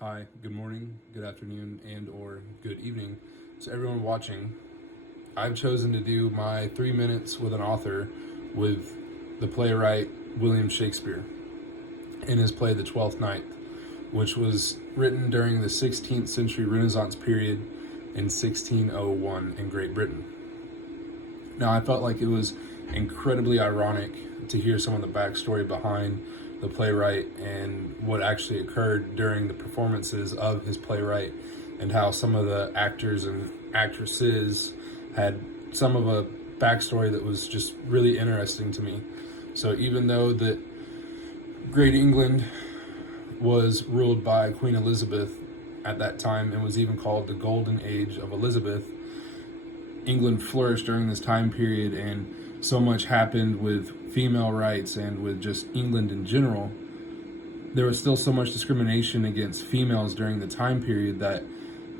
Hi, good morning, good afternoon, and or good evening to everyone watching. I've chosen to do my 3 minutes with an author with the playwright William Shakespeare in his play The Twelfth Night, which was written during the 16th century Renaissance period in 1601 in Great Britain. Now, I felt like it was incredibly ironic to hear some of the backstory behind the playwright and what actually occurred during the performances of his playwright, and how some of the actors and actresses had some of a backstory that was just really interesting to me. So even though that Great England was ruled by Queen Elizabeth at that time and was even called the Golden Age of Elizabeth, England flourished during this time period, and so much happened with female rights and with just England in general. There was still so much discrimination against females during the time period that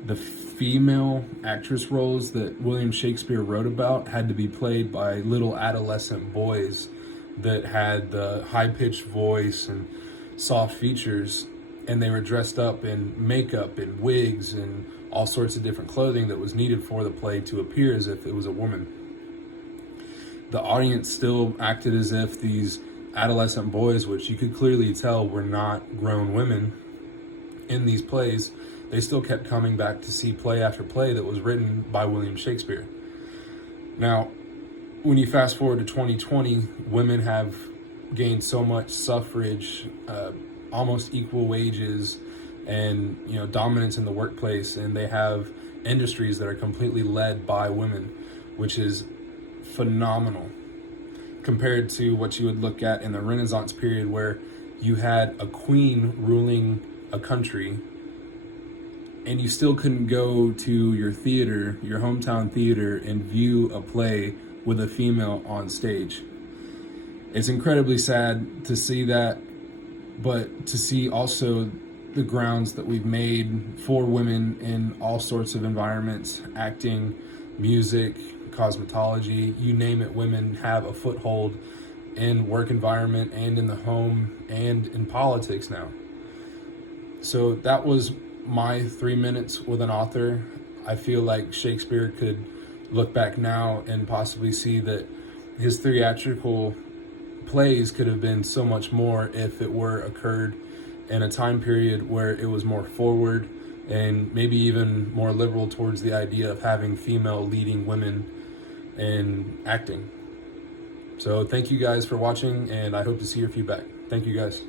the female actress roles that William Shakespeare wrote about had to be played by little adolescent boys that had the high-pitched voice and soft features, and they were dressed up in makeup and wigs and all sorts of different clothing that was needed for the play to appear as if it was a woman. The audience still acted as if these adolescent boys, which you could clearly tell were not grown women in these plays, they still kept coming back to see play after play that was written by William Shakespeare. Now, when you fast forward to 2020, women have gained so much suffrage, almost equal wages, and dominance in the workplace, and they have industries that are completely led by women, which is phenomenal compared to what you would look at in the Renaissance period, where you had a queen ruling a country and you still couldn't go to your theater, your hometown theater, and view a play with a female on stage. It's incredibly sad to see that, but to see also the grounds that we've made for women in all sorts of environments: acting, music, cosmetology, you name it. Women have a foothold in work environment and in the home and in politics now. So that was my 3 minutes with an author. I feel like Shakespeare could look back now and possibly see that his theatrical plays could have been so much more if it were occurred in a time period where it was more forward and maybe even more liberal towards the idea of having female leading women in acting. So thank you guys for watching, and I hope to see your feedback. Thank you guys.